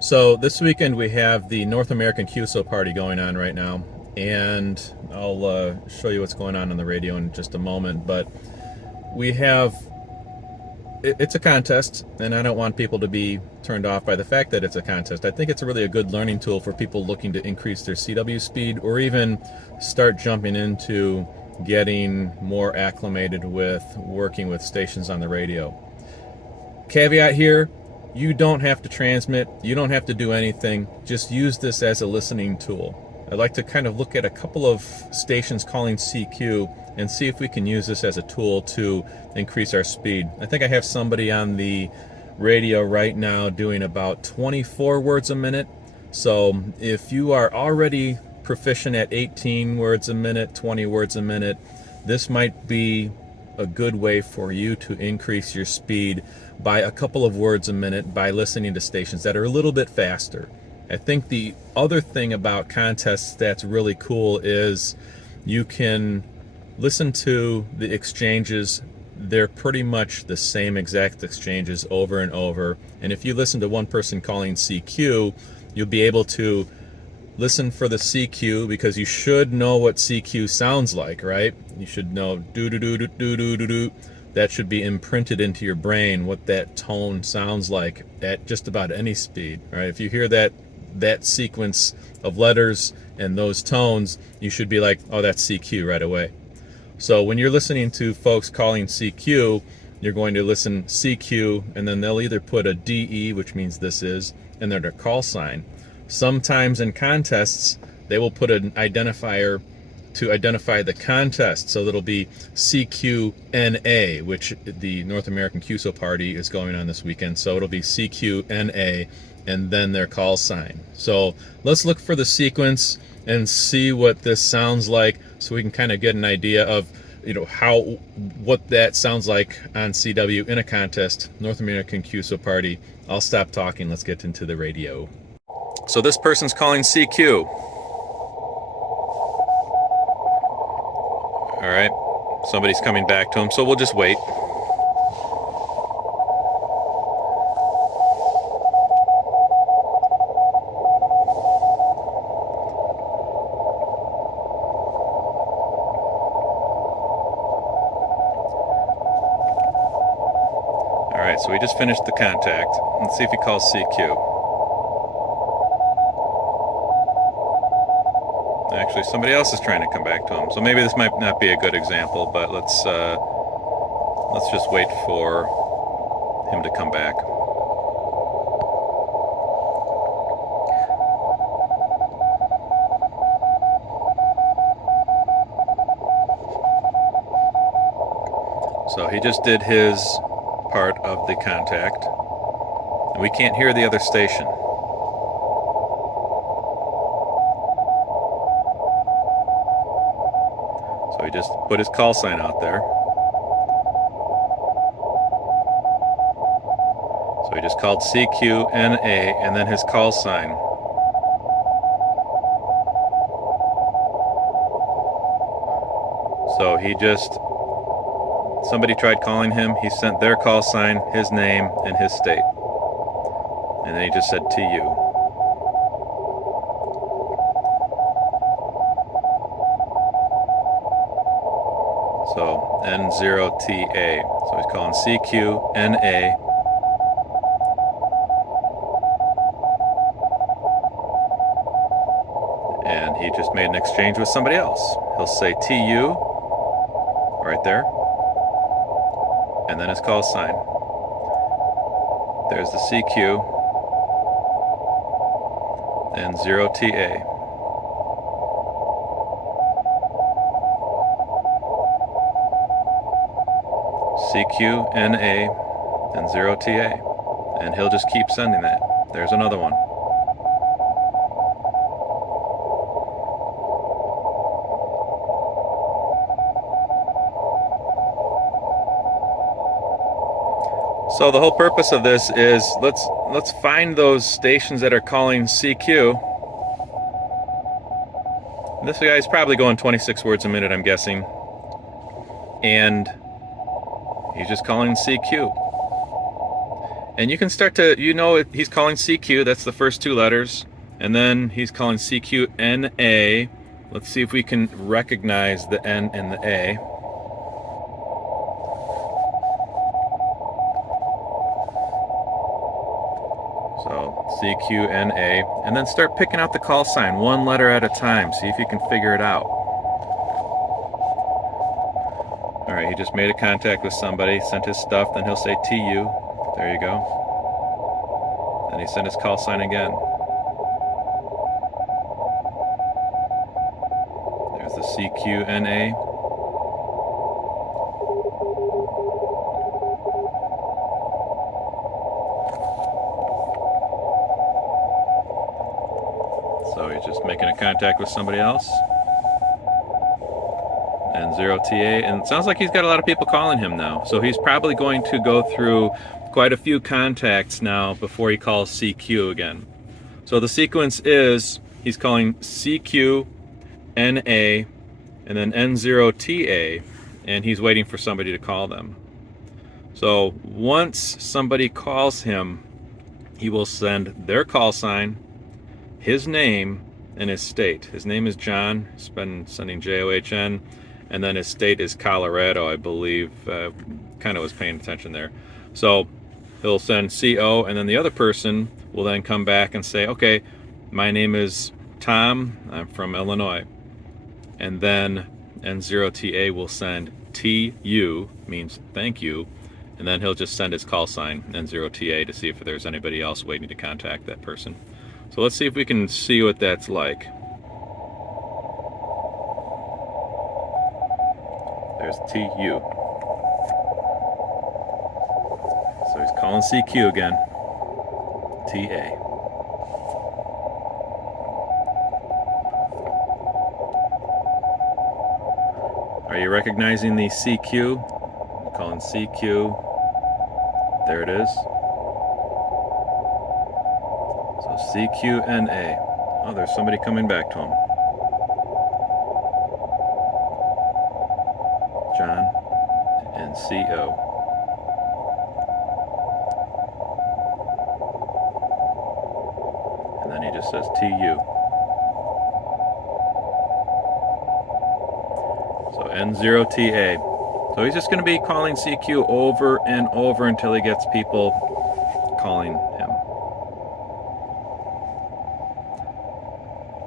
So this weekend we have the North American QSO party going on right now, and I'll show you what's going on the radio in just a moment. But we have it's a contest, and I don't want people to be turned off by the fact that it's a contest. I think it's really a good learning tool for people looking to increase their CW speed or even start jumping into getting more acclimated with working with stations on the radio. Caveat here, you don't have to transmit, you don't have to do anything, just use this as a listening tool. I'd like to kind of look at a couple of stations calling CQ and see if we can use this as a tool to increase our speed. I think I have somebody on the radio right now doing about 24 words a minute. So if you are already proficient at 18 words a minute, 20 words a minute, this might be a good way for you to increase your speed by a couple of words a minute by listening to stations that are a little bit faster. I think the other thing about contests that's really cool is you can listen to the exchanges. They're pretty much the same exact exchanges over and over. And if you listen to one person calling CQ, you'll be able to listen for the CQ because you should know what CQ sounds like, right? You should know do-do-do-do-do-do-do-do. That should be imprinted into your brain what that tone sounds like at just about any speed, right? If you hear that sequence of letters and those tones, you should be like, oh, that's CQ right away. So when you're listening to folks calling CQ, you're going to listen CQ, and then they'll either put a DE, which means this is, and then their call sign. Sometimes in contests, they will put an identifier to identify the contest. So it'll be CQNA, which the North American QSO party is going on this weekend. So it'll be CQNA and then their call sign. So let's look for the sequence and see what this sounds like so we can kind of get an idea of what that sounds like on CW in a contest, North American QSO party. I'll stop talking. Let's get into the radio. So this person's calling CQ. All right, somebody's coming back to him, so we'll just wait. All right, so we just finished the contact. Let's see if he calls CQ. Actually, somebody else is trying to come back to him, so maybe this might not be a good example, but let's just wait for him to come back. So he just did his part of the contact, and we can't hear the other station. So he just put his call sign out there. So he just called CQNA and then his call sign. So somebody tried calling him, he sent their call sign, his name, and his state. And then he just said TU. So N0TA. So he's calling CQNA. And he just made an exchange with somebody else. He'll say TU right there. And then his call sign. There's the CQ. And N0TA. CQNA and N0TA, and he'll just keep sending that. There's another one. So the whole purpose of this is let's find those stations that are calling CQ. This guy's probably going 26 words a minute, I'm guessing, and he's just calling CQ. And you can start to, he's calling CQ, that's the first two letters. And then he's calling CQNA. Let's see if we can recognize the N and the A. So CQNA. And then start picking out the call sign one letter at a time. See if you can figure it out. All right, he just made a contact with somebody, sent his stuff, then he'll say TU. There you go. Then he sent his call sign again. There's the CQNA. So he's just making a contact with somebody else. N0TA, and it sounds like he's got a lot of people calling him now. So he's probably going to go through quite a few contacts now before he calls CQ again. So the sequence is he's calling CQ, NA, and then N0TA, and he's waiting for somebody to call them. So once somebody calls him, he will send their call sign, his name, and his state. His name is John. He's been sending JOHN. And then his state is Colorado, I believe. Kind of was paying attention there. So he'll send CO, and then the other person will then come back and say, okay, my name is Tom. I'm from Illinois. And then N0TA will send TU, means thank you. And then he'll just send his call sign, N0TA, to see if there's anybody else waiting to contact that person. So let's see if we can see what that's like. There's TU. So he's calling CQ again. TA. Are you recognizing the CQ? I'm calling CQ. There it is. So CQNA. Oh, there's somebody coming back to him. John and CO. And then he just says TU. So N0TA. So he's just going to be calling CQ over and over until he gets people calling him.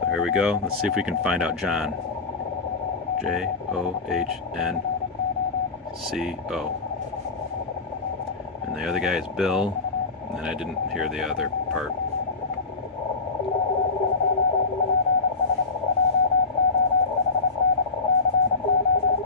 So here we go. Let's see if we can find out John. JOHNCO. And the other guy is Bill, and I didn't hear the other part.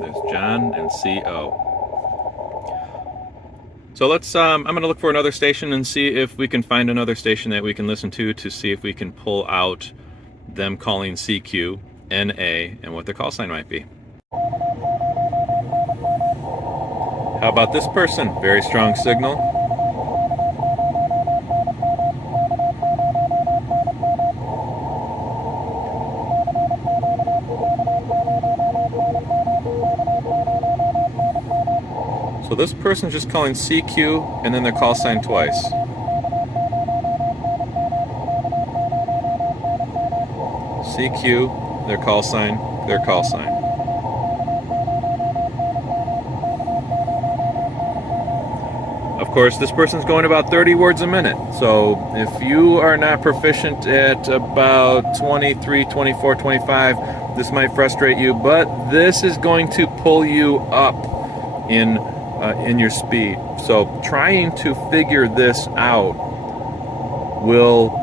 There's John and CO. So let's, I'm going to look for another station and see if we can find another station that we can listen to see if we can pull out them calling CQ, NA, and what their call sign might be. How about this person? Very strong signal. So this person's just calling CQ and then their call sign twice. CQ, their call sign, their call sign. Of course, this person's going about 30 words a minute. So if you are not proficient at about 23, 24, 25, this might frustrate you, but this is going to pull you up in your speed. So trying to figure this out will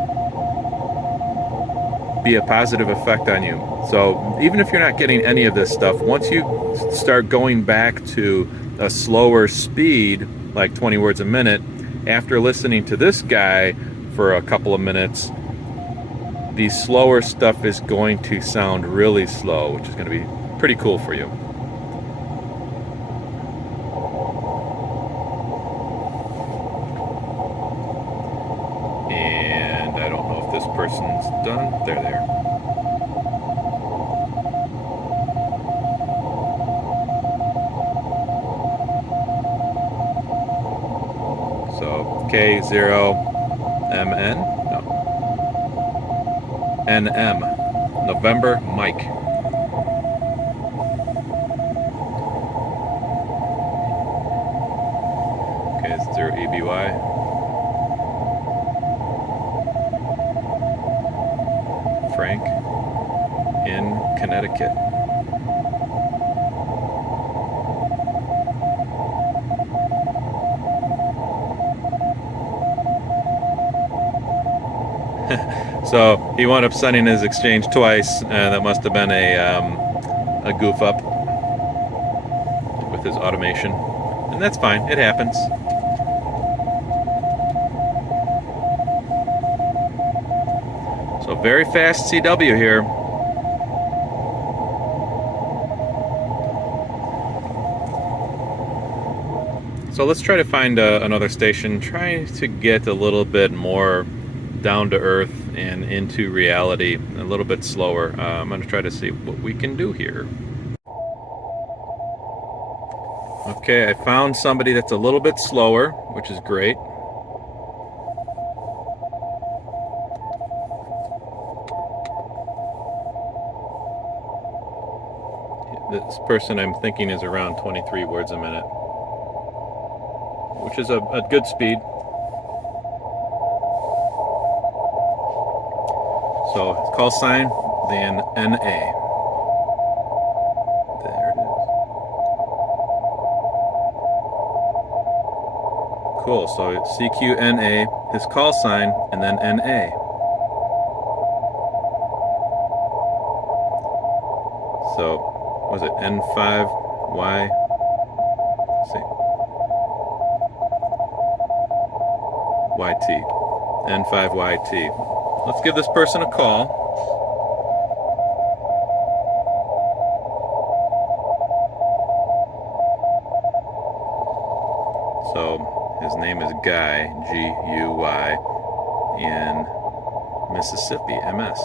be a positive effect on you. So even if you're not getting any of this stuff, once you start going back to a slower speed, like 20 words a minute, after listening to this guy for a couple of minutes, the slower stuff is going to sound really slow, which is going to be pretty cool for you. And I don't know if this person's done. They're there. So K0MN? No. NM. November Mike. Okay, it's 0EBY. Frank in Connecticut. So he wound up sending his exchange twice, and that must have been a goof up with his automation, and that's fine. It happens. So very fast CW here. So let's try to find another station, try to get a little bit more down to earth and into reality, a little bit slower. I'm going to try to see what we can do here. Okay, I found somebody that's a little bit slower, which is great. This person I'm thinking is around 23 words a minute, which is a good speed. So call sign, then NA. There it is. Cool, so CQNA, his call sign, and then NA. So, was it N5Y? Let's see. YT. N5YT. Let's give this person a call. So his name is Guy, G-U-Y, in Mississippi, MS.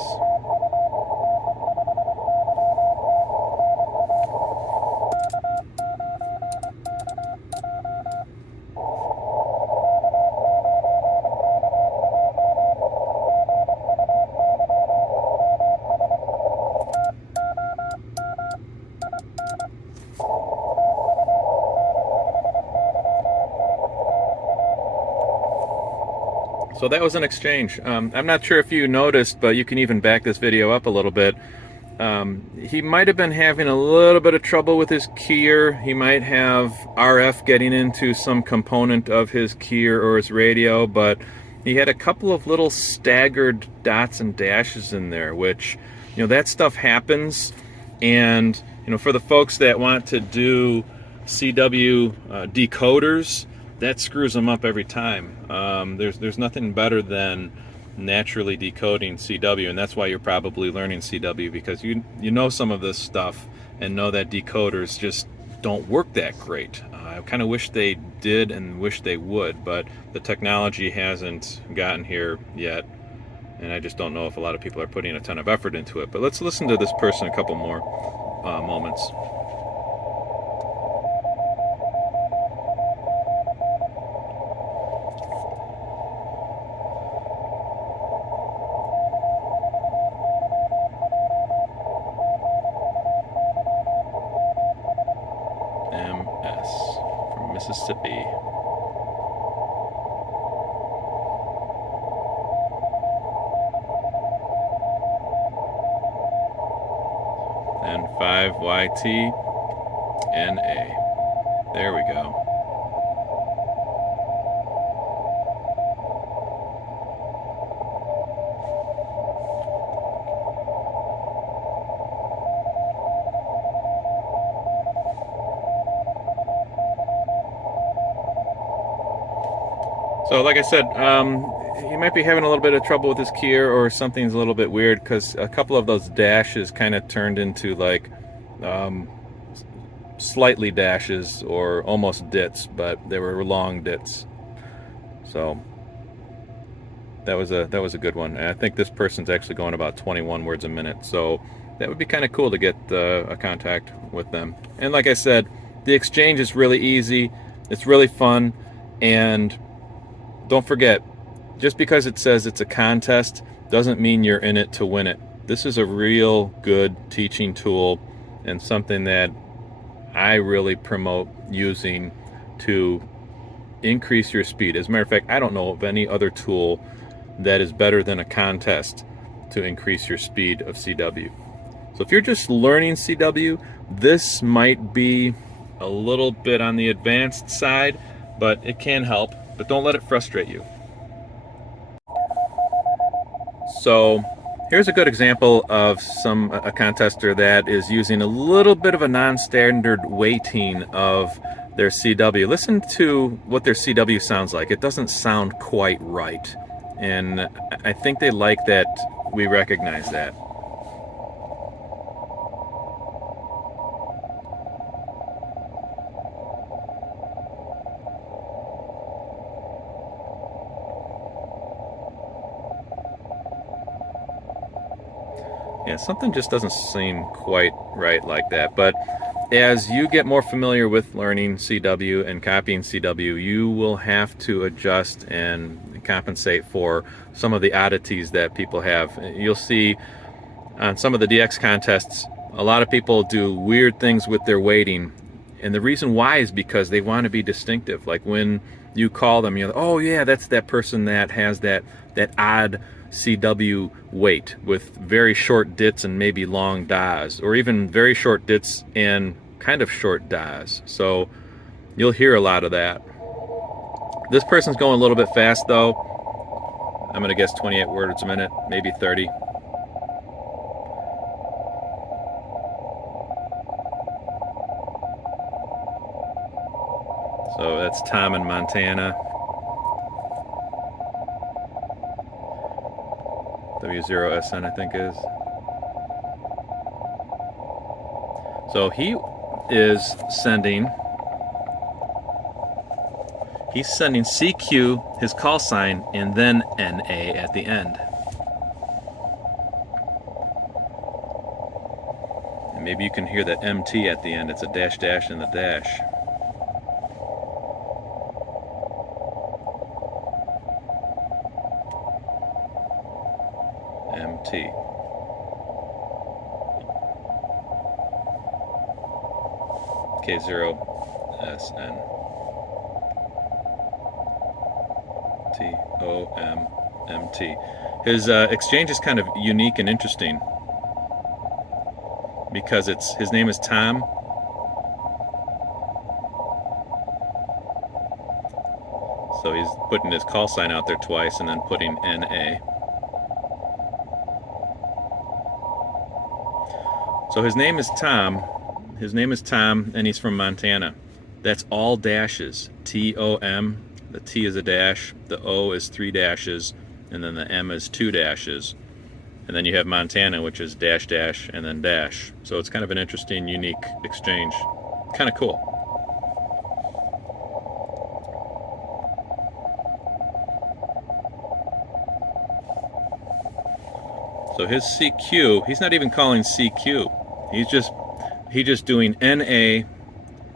So that was an exchange. I'm not sure if you noticed, but you can even back this video up a little bit. He might have been having a little bit of trouble with his keyer. He might have RF getting into some component of his keyer or his radio, but he had a couple of little staggered dots and dashes in there, which, you know, that stuff happens. And, you know, for the folks that want to do CW decoders, that screws them up every time. There's nothing better than naturally decoding CW, and that's why you're probably learning CW, because you know some of this stuff and know that decoders just don't work that great. I kind of wish they did and wish they would, but the technology hasn't gotten here yet, and I just don't know if a lot of people are putting a ton of effort into it. But let's listen to this person a couple more moments. From Mississippi. And 5YT NA. There we go. So like I said, he might be having a little bit of trouble with his keyer, or something's a little bit weird, because a couple of those dashes kind of turned into like slightly dashes or almost dits, but they were long dits. So that was a good one. And I think this person's actually going about 21 words a minute. So that would be kind of cool to get a contact with them. And like I said, the exchange is really easy. It's really fun, and don't forget, just because it says it's a contest doesn't mean you're in it to win it. This is a real good teaching tool and something that I really promote using to increase your speed. As a matter of fact, I don't know of any other tool that is better than a contest to increase your speed of CW. So if you're just learning CW, this might be a little bit on the advanced side, but it can help. But don't let it frustrate you. So here's a good example of a contester that is using a little bit of a non-standard weighting of their CW. Listen to what their CW sounds like. It doesn't sound quite right. And I think they like that we recognize that. Yeah, something just doesn't seem quite right like that. But as you get more familiar with learning CW and copying CW, you will have to adjust and compensate for some of the oddities that people have. You'll see on some of the DX contests, a lot of people do weird things with their weighting. And the reason why is because they want to be distinctive. Like when you call them, you're like, oh yeah, that's that person that has that odd CW weight with very short dits and maybe long DAs, or even very short dits and kind of short DAs. So you'll hear a lot of that. This person's going a little bit fast though. I'm gonna guess 28 words a minute, maybe 30. So that's Tom in Montana. W0SN, I think is. So he's sending CQ, his call sign, and then NA at the end. And maybe you can hear that MT at the end. It's a dash dash and a dash. MT. K0SN. TOMMT. His exchange is kind of unique and interesting because his name is Tom. So he's putting his call sign out there twice and then putting NA. So his name is Tom. His name is Tom, and he's from Montana. That's all dashes. TOM. The T is a dash, the O is 3 dashes, and then the M is 2 dashes. And then you have Montana, which is dash dash and then dash. So it's kind of an interesting, unique exchange. Kind of cool. So his CQ, he's not even calling CQ. He's just doing NA,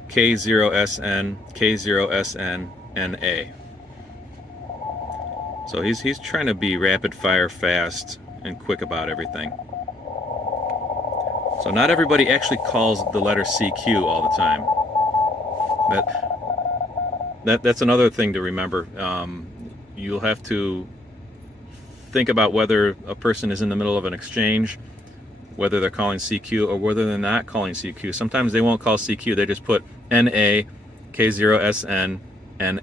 K0SN, K0SN, NA. So he's trying to be rapid fire, fast, and quick about everything. So not everybody actually calls the letter CQ all the time. That's another thing to remember. You'll have to think about whether a person is in the middle of an exchange, whether they're calling CQ or whether they're not calling CQ. Sometimes they won't call CQ, they just put NA, K0SN, NA.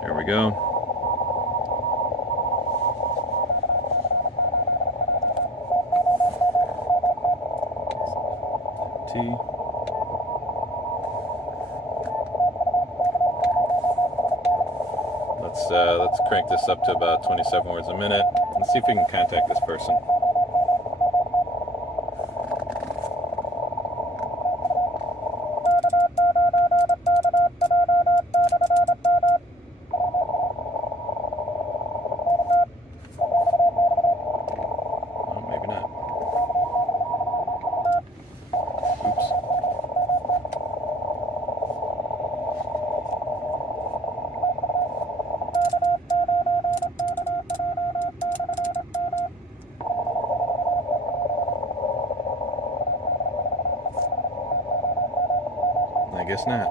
There we go. T. Let's crank this up to about 27 words a minute and see if we can contact this person. Oh, maybe not. Oops. guess not.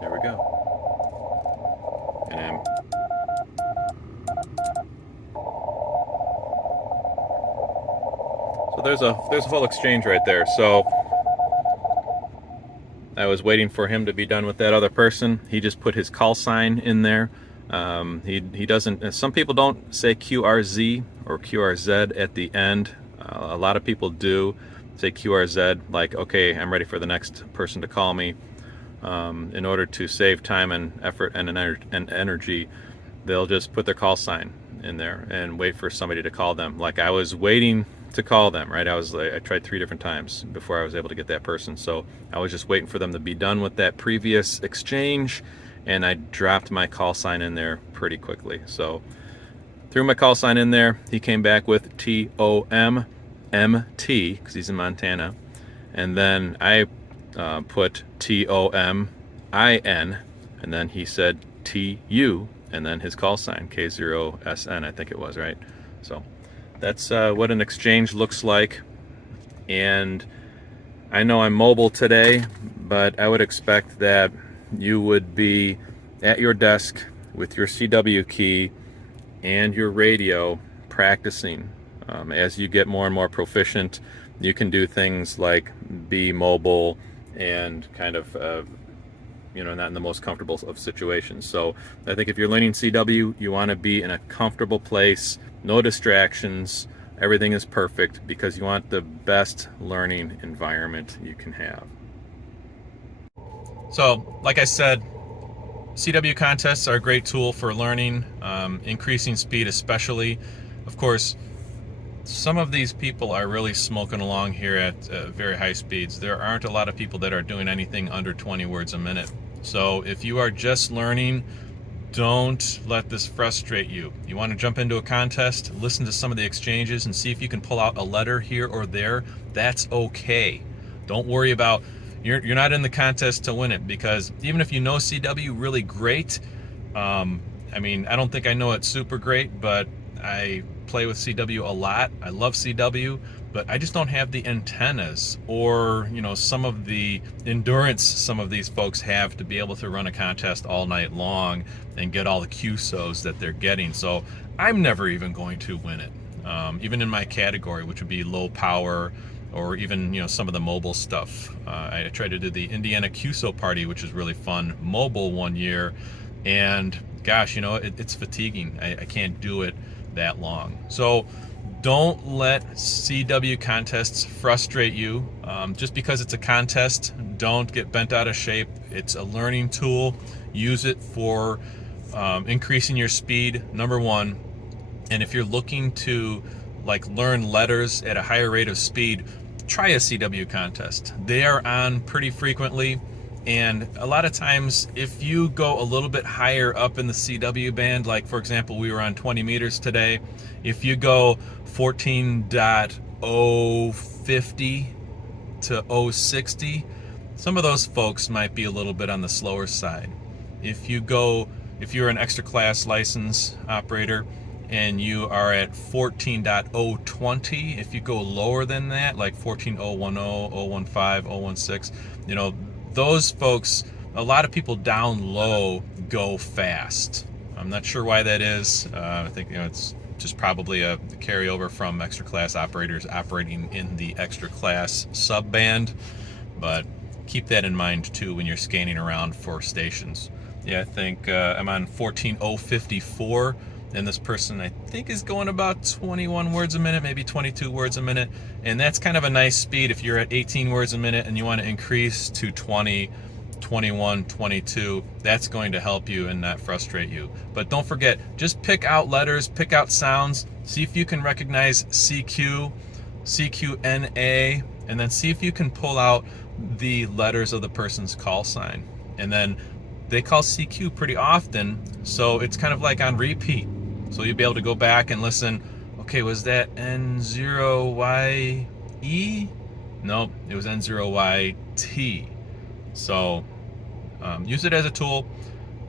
There we go. And so there's a full exchange right there. So I was waiting for him to be done with that other person. He just put his call sign in there. He doesn't. Some people don't say QRZ or QRZ at the end. A lot of people do say QRZ, like, okay, I'm ready for the next person to call me. In order to save time and effort and energy, they'll just put their call sign in there and wait for somebody to call them. Like I was waiting to call them, right? I tried 3 different times before I was able to get that person. So I was just waiting for them to be done with that previous exchange, and I dropped my call sign in there pretty quickly. So threw my call sign in there. He came back with TOMMT because he's in Montana, and then I put TOMIN, and then he said TU, and then his call sign K0SN, I think it was, right? So that's what an exchange looks like. And I know I'm mobile today, but I would expect that you would be at your desk with your CW key and your radio practicing. As you get more and more proficient, you can do things like be mobile and kind of not in the most comfortable of situations. So I think if you're learning CW, you want to be in a comfortable place, no distractions, everything is perfect, because you want the best learning environment you can have. So, like I said, CW contests are a great tool for learning, increasing speed especially. Of course, some of these people are really smoking along here at very high speeds. There aren't a lot of people that are doing anything under 20 words a minute. So if you are just learning, don't let this frustrate you. You want to jump into a contest, listen to some of the exchanges and see if you can pull out a letter here or there. That's okay. Don't worry about, you're not in the contest to win it, because even if you know CW really great, I don't think I know it super great, but I play with CW a lot. I love CW, but I just don't have the antennas or some of the endurance some of these folks have to be able to run a contest all night long and get all the QSOs that they're getting. So I'm never even going to win it, even in my category, which would be low power, or even some of the mobile stuff. I tried to do the Indiana QSO party, which is really fun, mobile one year, and gosh, it's fatiguing. I can't do it that long. So don't let CW contests frustrate you. Just because it's a contest, don't get bent out of shape. It's a learning tool. Use it for increasing your speed, number one. And if you're looking to learn letters at a higher rate of speed, try a CW contest. They are on pretty frequently. And a lot of times, if you go a little bit higher up in the CW band, like for example, we were on 20 meters today. If you go 14.050 to 060, some of those folks might be a little bit on the slower side. If you're an extra class license operator and you are at 14.020, if you go lower than that, like 14.010, 015, 016, those folks, a lot of people down low go fast. I'm not sure why that is. I think it's just probably a carryover from extra class operators operating in the extra class sub band, but keep that in mind too when you're scanning around for stations. Yeah, I think I'm on 14.054, and this person I think is going about 21 words a minute, maybe 22 words a minute, and that's kind of a nice speed if you're at 18 words a minute and you want to increase to 20, 21, 22. That's going to help you and not frustrate you. But don't forget, just pick out letters, pick out sounds, see if you can recognize CQ, CQNA, and then see if you can pull out the letters of the person's call sign. And then they call CQ pretty often, so it's kind of like on repeat. So you'll be able to go back and listen. Okay, was that N0YE? Nope, it was N0YT. So use it as a tool.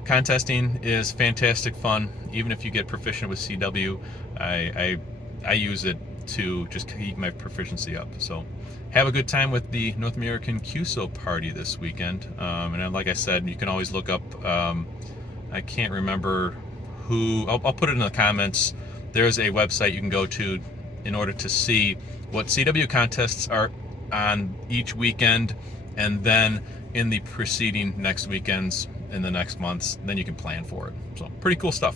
Contesting is fantastic fun. Even if you get proficient with CW, I use it to just keep my proficiency up. So have a good time with the North American QSO party this weekend. And like I said, you can always look up, I can't remember who, I'll put it in the comments. There's a website you can go to in order to see what CW contests are on each weekend, and then in the preceding next weekends in the next months, then you can plan for it. So pretty cool stuff.